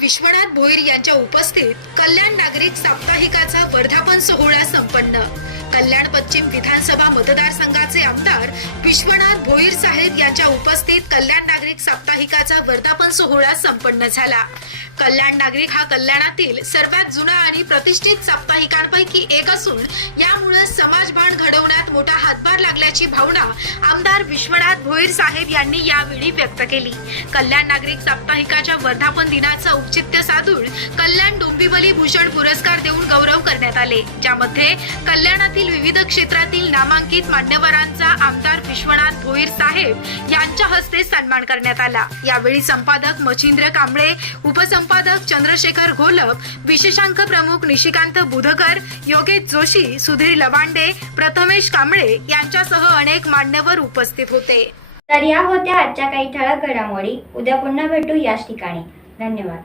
विश्वनाथ भोईर यांच्या उपस्थित कल्याण नागरिक साप्ताहिकाचा वर्धापन सोहळा संपन्न. कल्याण पश्चिम विधानसभा मतदारसंघाचे आमदार विश्वनाथ भोईर साहेब यांच्या उपस्थित कल्याण नागरिक साप्ताहिकाचा वर्धापन सोहळा संपन्न झाला. कल्याण नागरिक हा कल्याणातील सर्वात जुना आणि प्रतिष्ठित साप्ताहिकांपैकी एक असून यामुळे समाजभान घडवण्यात मोठा हातभार लागल्याची भावना आमदार विश्वनाथ भोईर साहेब यांनी यावेळी व्यक्त केली. कल्याण नागरिक साप्ताहिकाच्या वर्धापन दिनाचं औचित्य साधून कल्याण डोंबिवली भूषण पुरस्कार देऊन गौरव करण्यात आले. ज्यामध्ये कल्याणातील विविध क्षेत्रातील नामांकित मान्यवरांचा आमदार विश्वनाथ भोईर साहेब यांच्या हस्ते सन्मान करण्यात आला. यावेळी संपादक मच्छिंद्र कांबळे उपसंपादक चंद्रशेखर घोलप विशेषांक प्रमुख निशिकांत बुधकर योगेश जोशी सुधीर लबांडे प्रथमेश कांबळे यांनी यांच्यासह अनेक मान्यवर उपस्थित होते. तर या होत्या आजच्या काही ठळक घडामोडी. उद्या पुन्हा भेटू याच ठिकाणी. धन्यवाद.